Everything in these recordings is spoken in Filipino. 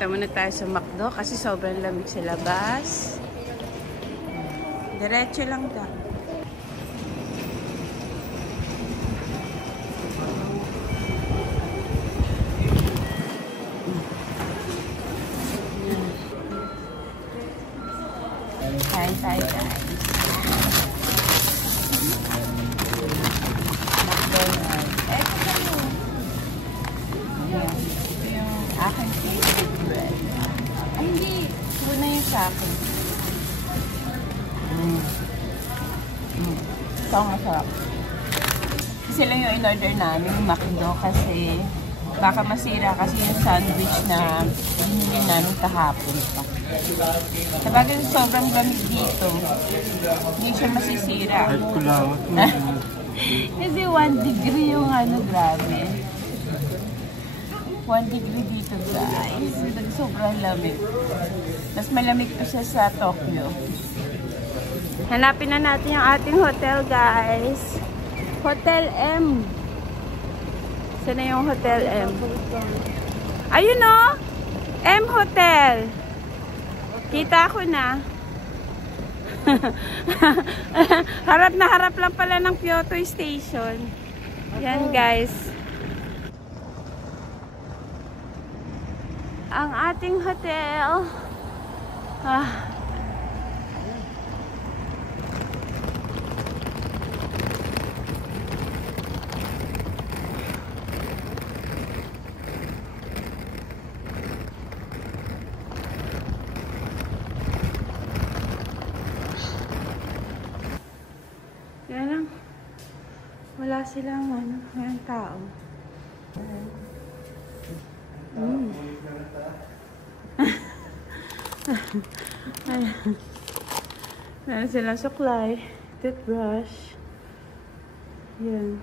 Punta muna tayo sa McDo kasi sobrang lamig sa labas. Diretso lang daw. Kain tayo guys. McDonald's. Extra mo. Ayan. Ito yung aking favorite bread. Ay, hindi. Ito na yung sa akin. Ito ang masarap. Kasi lang yung in-order namin, yung McDo, kasi baka masira kasi yung sandwich na binili namin kahapon pa. Sabagay sobrang lamig dito. Hindi siya masisira. Kasi 1 degree yung ano, grabe. 1 degree dito guys. Sobrang lamig. Tapos malamig pa siya sa Tokyo. Hanapin na natin yung ating hotel guys. Hotel M. Saan na yung Hotel M? Ayun o! M Hotel. Kita ko na. Harap na harap lang pala ng Kyoto Station. Yan guys. Ang ating hotel. Yan lang. Wala silang ano, walang tao. Meron silang suklay, toothbrush. Yan.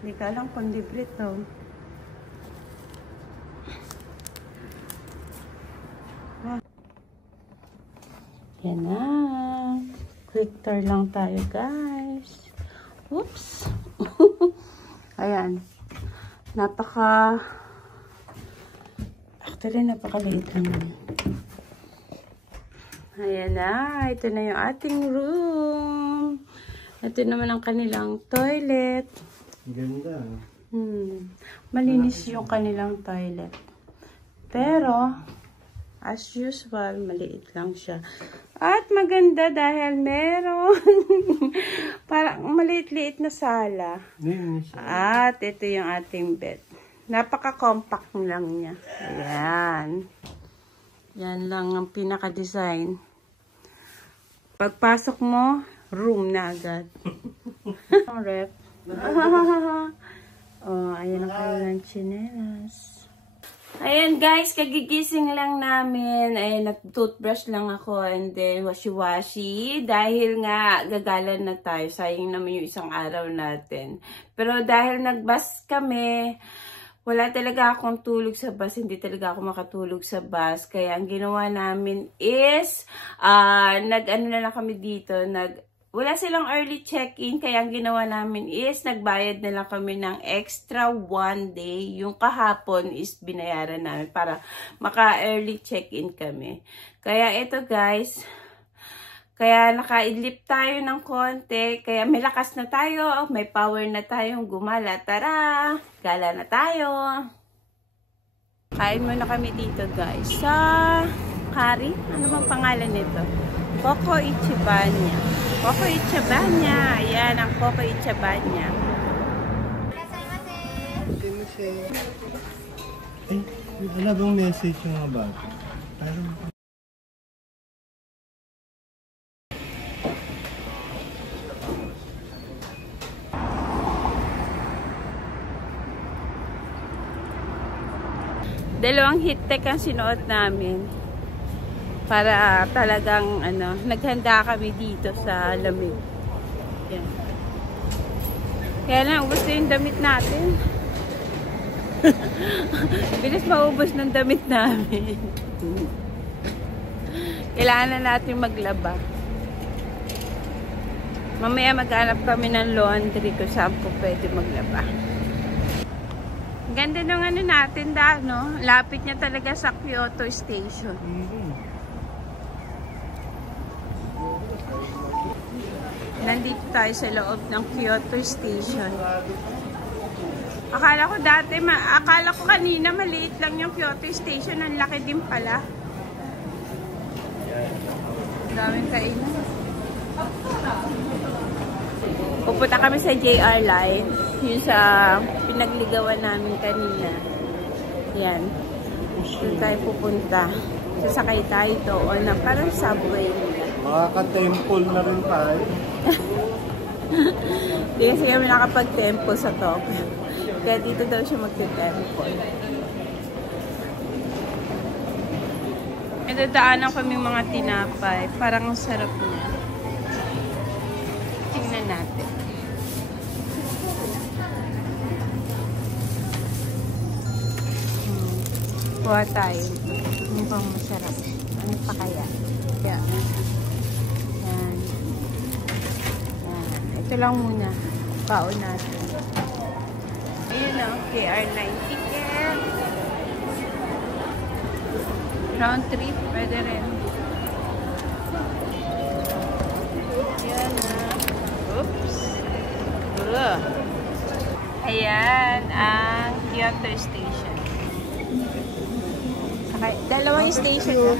Hindi ka alam kung libre to. Yan na. Quick tour lang tayo guys. Oops. Ayan. Actually, napakaliit lang. Ayan na. Ito na yung ating room. Ito naman ang kanilang toilet. Ganda. Malinis yung kanilang toilet. Pero, as usual, maliit lang siya. At maganda dahil meron parang maliit-liit na sala. At ito yung ating bed. Napaka-compact lang niya. Ayan. Yan lang ang pinaka-design. Pagpasok mo, room na agad. Ang rep. Oh, ayan ang kanilang chinelas. Ayan guys, kagigising lang namin. Ayan, nag-toothbrush lang ako and then washi-washi. Dahil nga gagalan na tayo. Sayang naman yung isang araw natin. Pero dahil nag-bus kami, wala talaga akong tulog sa bus. Hindi talaga ako makatulog sa bus. Kaya ang ginawa namin is, nag-ano na lang kami dito, wala silang early check-in, kaya ang ginawa namin is nagbayad na lang kami ng extra 1 day. Yung kahapon is binayaran namin para maka-early check-in kami. Kaya ito guys, kaya nakaidlip tayo ng konti, kaya may lakas na tayo, may power na tayong gumala. Tara, gala na tayo. Kain muna kami dito guys sa curry. Ano bang pangalan nito? Coco Ichibanya. Coco Ichibanya. Ayan ang Coco Ichibanya. Ano bang message yung mga bata? Dalawang heat-tech ang sinuot namin. Para talagang naghanda kami dito sa lamig. Yan. Kaya lang, ubos na yung damit natin. Bilis maubos ng damit namin. Kailangan na natin maglaba. Mamaya maghanap kami ng laundry kung saan po pwede maglaba. Ganda ng ano natin no? Lapit niya talaga sa Kyoto Station. Nandito tayo sa loob ng Kyoto Station. Akala ko kanina maliit lang yung Kyoto Station. Ang laki din pala. Daming kainan. Pupunta kami sa JR Line. Yun sa pinagligawan namin kanina. Yan. Doon tayo pupunta. Sasakay tayo doon na parang subway. Makaka-temple na rin tayo. Hindi kasi kami nakapag-temple sa Tokyo. Kaya dito daw siya magte-temple. Ito daanan kami mga tinapay. Parang ang sarap niya. Tingnan natin. Kuha tayo. Mukhang masarap. Ano pa kaya? Yan. Yan. Ito lang muna. Baon natin. Ayun o. KR9 ticket. Round trip. Pwede rin. Yan na. Oops. Ayan ang Kyoto Station. Dalawang station na.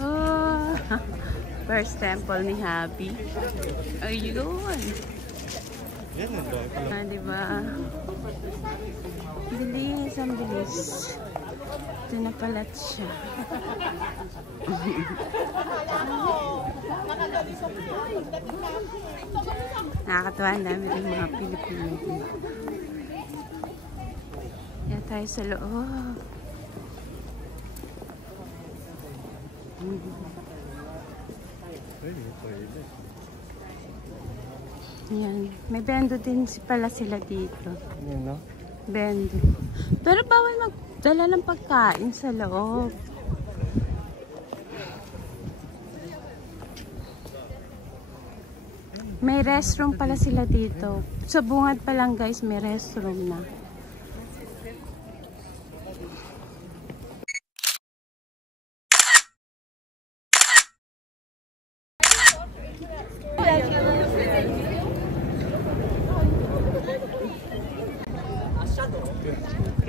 Oh, first temple ni Happy. Ayun. Diba? Bilis, ang bilis. Ito na pala siya. Nakakatawa, ang dami rin mga Pilipino. Yan tayo sa loob. Yan. May bendo din pala sila dito. Yan, no? Bendo. Pero bawal magdala ng pagkain sa loob. May restroom pala sila dito. Sa bungad pa lang guys, may restroom na.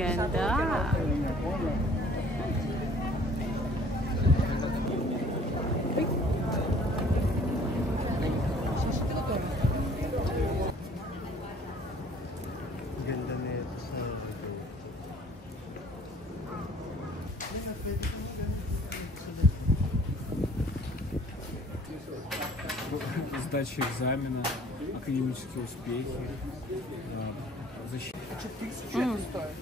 Ganda. Ganda na ito sa... Сдача экзамена, академические успехи, защита. 1400 стоит.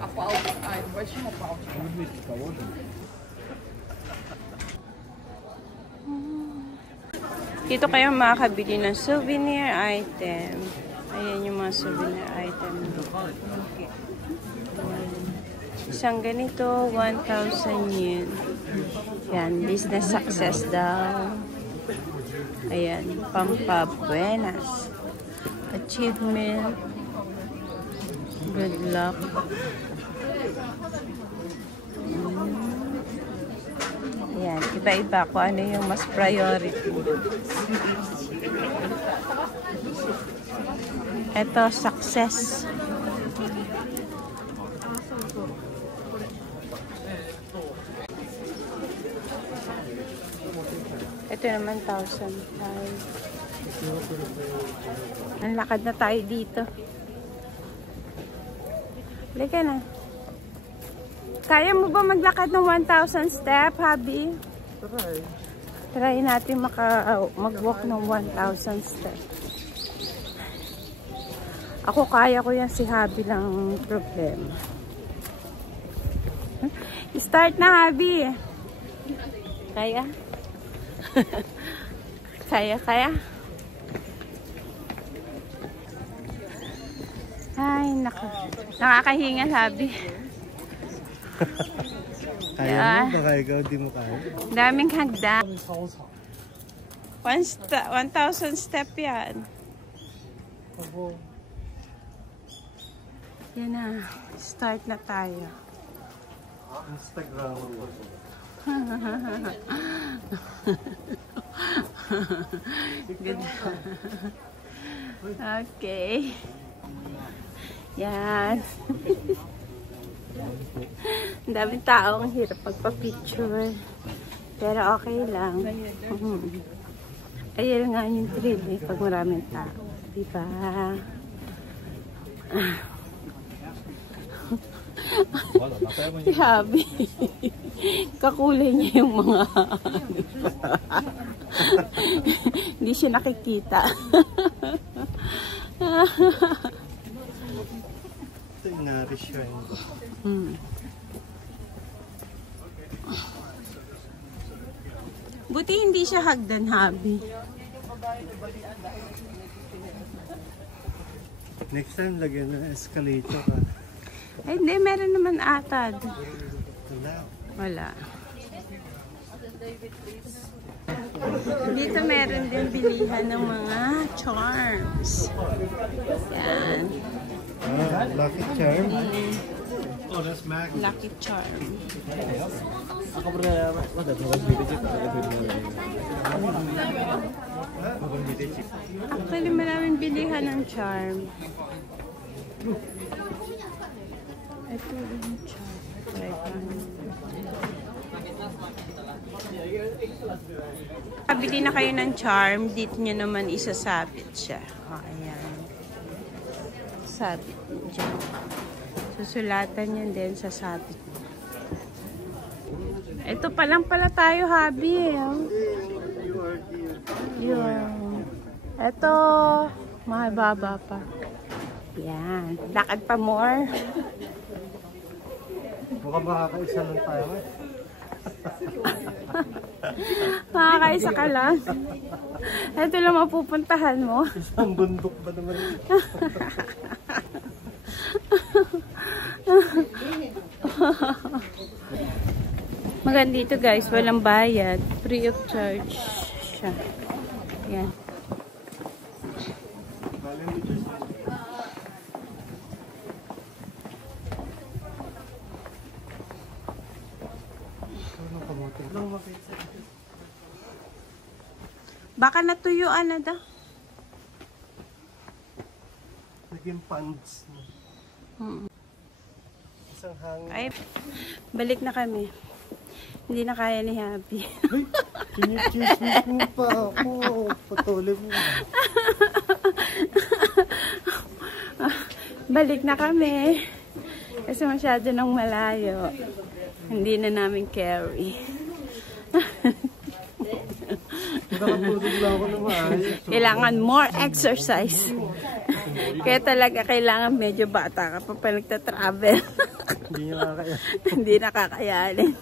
А палки? Это почему палки? Мы 200 положим. Dito kayo makakabili ng souvenir item. Ayan yung mga souvenir item. Isang ganito, 1,000 yen. Yan, business success daw. Ayan, pampabuenas. Achievement. Good luck. Ayan, iba-iba kung ano yung mas priority. Ito, success. Ito naman 1,005. Ang lakad na tayo dito. Halika na. Kaya mo ba maglakad ng 1,000 step, Habi? Try. Try natin mag-walk ng 1,000 step. Ako kaya ko yan, si Habi lang problema. Start na, Habi. Kaya? Kaya? Ay, naku. Nakakahinga, sabi. Kaya mo, baka ikaw di mo kaya. Daming hagda. 1,000 step yan. Yan na. Start na tayo. Instagram mo. Good. Okay. Yan. Ang daming tao, ang hirap pagpa-picture. Pero okay lang. Ayun nga yung thrill eh, pag maraming tao. Diba? Si Habi. Kakulay niya yung mga hindi siya nakikita. Nourish siya. Buti hindi siya hagdan, Habi. Next time, lagyan na escalator ka. Ay, hindi. Meron naman atad. Wala. Wala. Dito meron din bilihan ng mga charms. Yan. Ah, lucky charm. Oh, that's Mac. Lucky charm. Actually, maraming bilihan ng charm. Ito yung charm. Kabili na kayo ng charm, dito nyo naman isasabit siya. Ayan. Sabit nyo dyan. Susulatan nyo din sa sabit nyo. Ito pa lang pala tayo, Habi. Yun. Ito, mahaba pa. Yan. Lakad pa more. Mukhang makakaisa lang tayo. Makakaisa ka lang. Ito lang mapupuntahan mo. Isang bundok ba naman? Maganda dito guys, walang bayad. Free of charge siya. Yan. Baka natuyuan na daw. Naging pants. Isang hangin. Ay, balik na kami. Hindi na kaya ni Happy. Ay, chinichismis mo pa ako. Patuloy mo. Balik na kami. Kasi masyado nang malayo. Hindi na namin carry. Nakatulog lang ako naman. Kailangan more exercise. Kaya talaga kailangan medyo bata ka pa nagtatravel. Hindi niya nakakaya. Hindi nakakayanin.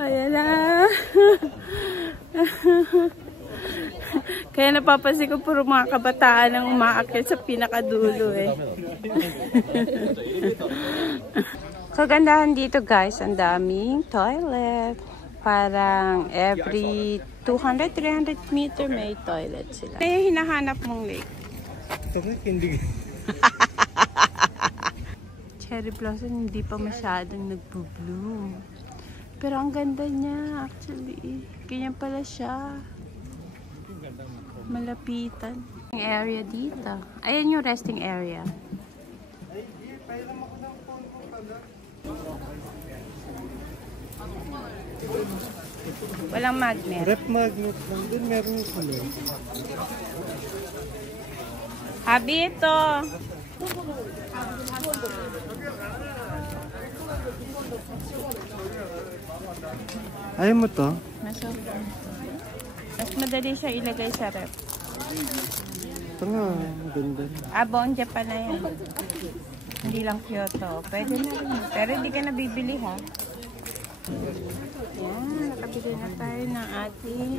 Ayan na. Kaya napapansin ko puro mga kabataan ang umaakyat sa pinakadulo eh. Kagandahan dito guys, ang daming toilet. Parang every 200-300 meter may toilet sila. Kaya hinahanap mong lake. Ito nga, hindi. Cherry blossom hindi pa masyadong nagbo-bloom. Pero ang ganda niya actually. Ganyan pala siya. Malapitan. Ang area dito. Ayan yung resting area. Walang magnet. Rep magnet lang din, meron yung kulay. Habi ito. Ayaw mo to? Mas madali siya ilagay sa rep. Ito nga, ang ganda. Abon Japan na yan. Hindi lang Kyoto. Pwede na rin. Pero hindi ka nabibili ha. Yan, nakabili na tayo ng ating...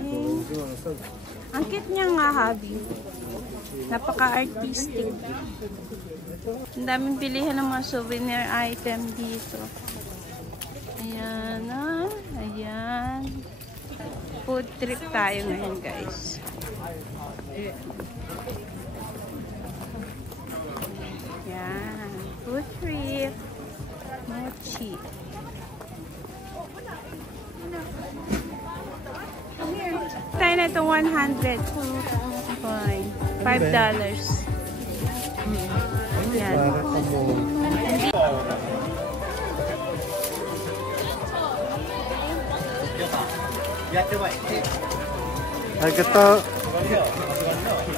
Ang cute niya nga, hubby. Napaka-artistic. Ang daming pilihan ng mga souvenir item dito. Ayan, ah. Ayan. Food trip tayo ngayon, guys. Ayan. Food trip. Mochi. Tayo na ito 100. Fine. $5. Yan.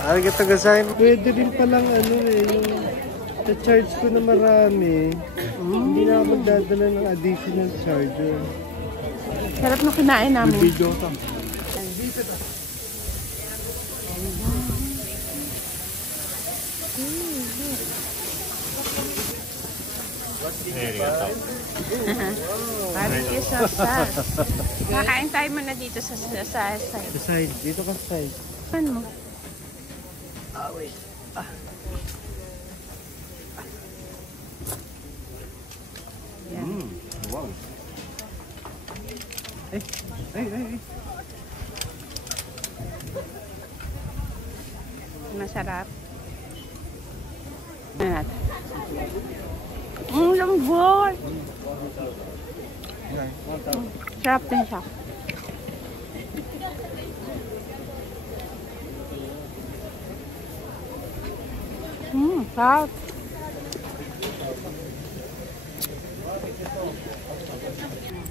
Arigato gozaimasu. Pwede din palang ano yung na-charge ko na marami. Hindi na ako magdadala ng additional charger. Sarap na kinain namin. Video ka. Barbecue sauce. Kakain tayo muna dito sa side. Sa side. Dito ka side. Saan mo? Wait. Yan. Wow. Ay. Masarap. Ayan. Lambot! Sarap din siya. Sarap.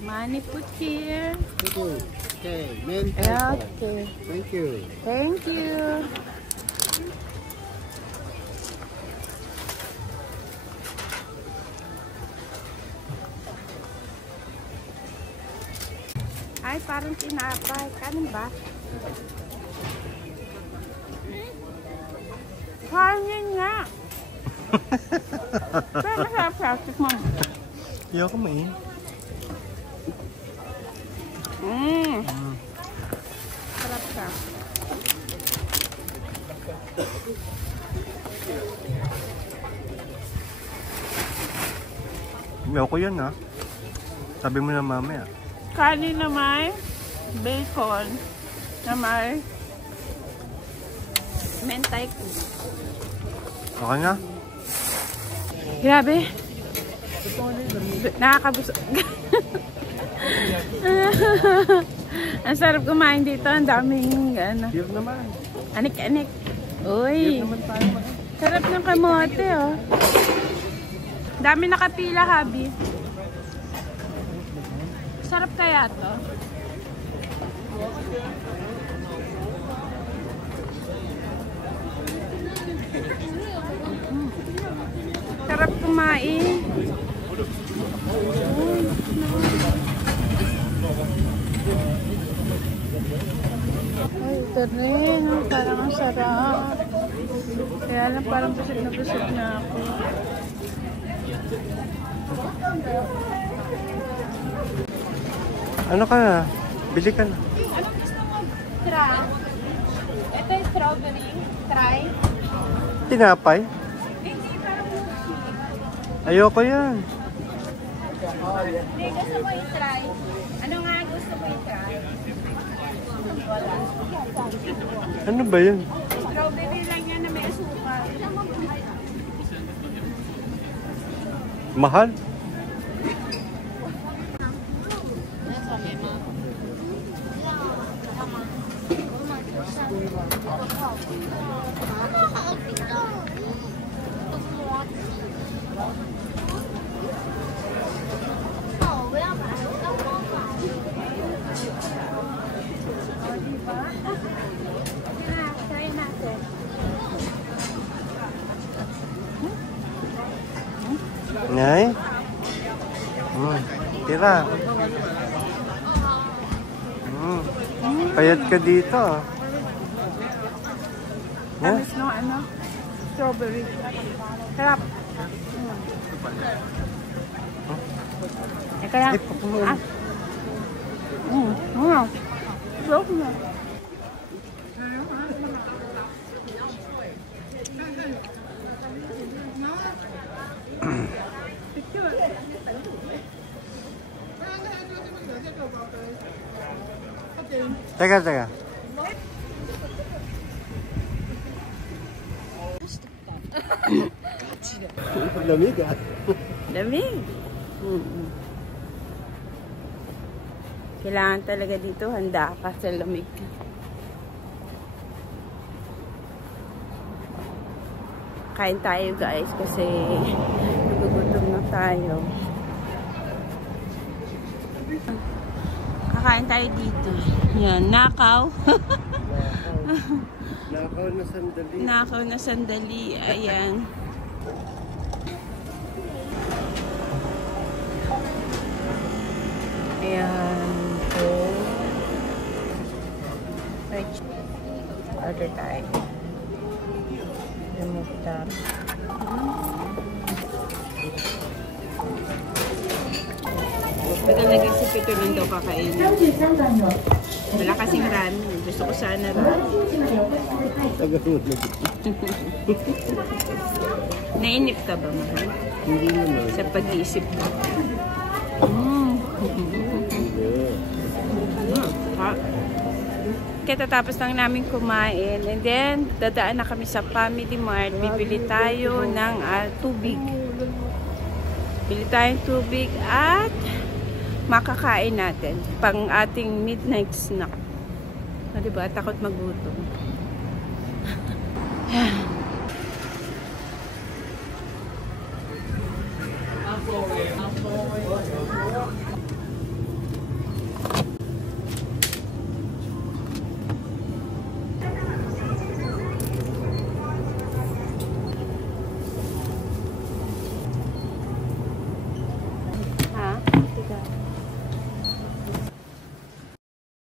Money put here. Okay, men. Okay. Thank you. Thank you. Ay, parang tinapay. Kanin ba? Kanin nga. Pero masarap plastic mo. Ayoko main. Sarap siya. Ayoko yan ha. Sabi mo na mamaya. Kanin na may bacon na may mentay ko. Okay na? Grabe. Nakakabusog. Ang sarap kumain dito. Ang daming ano. Beer naman. Anik-anik. Uy. Beer naman tayo. Sarap ng kamote, oh. Dami nakapila, habi. Sarap kaya to? Sarap kumain. Ay, ito rin. Parang ang sarap. Kaya lang parang busog na ako. Ano ka na? Bili ka na. Anong gusto mo? Try. Ito yung strawberry. Try. Tinapay? Hindi, parang milkshake. Ayoko yan. Hindi, gusto mo i-try. Ano nga gusto mo i-try? Ano ba yun? Strawberry lang yan na may asukal. Mahal? Try natin. Ngay? Tira. Payat ka dito. Tamis ng ano? Strawberry. Sarap. Eh kaya, Wow. Sarap na. Teka. Lamig ah. Lamig. Kailangan talaga dito handa ka sa lamig. Kain tayo guys kasi nagugutom na tayo. Kakain tayo dito. Yan, nakaw. Nakaw na sandali. Nakaw na sandali. Ayan. Ayan. So, order tayo. Remove that. Pagka nag-isip ito lang daw kakainin. Wala kasing ramen. Gusto ko sana ramen. Nainip ka ba, mahal? Hindi naman. Sa pag-iisip ko. Katatapos lang namin kumain. And then, dadaan na kami sa Family Mart. Bibili tayo ng tubig. Bili tayong tubig at makakain natin pang ating midnight snack. O, diba? Takot magutom.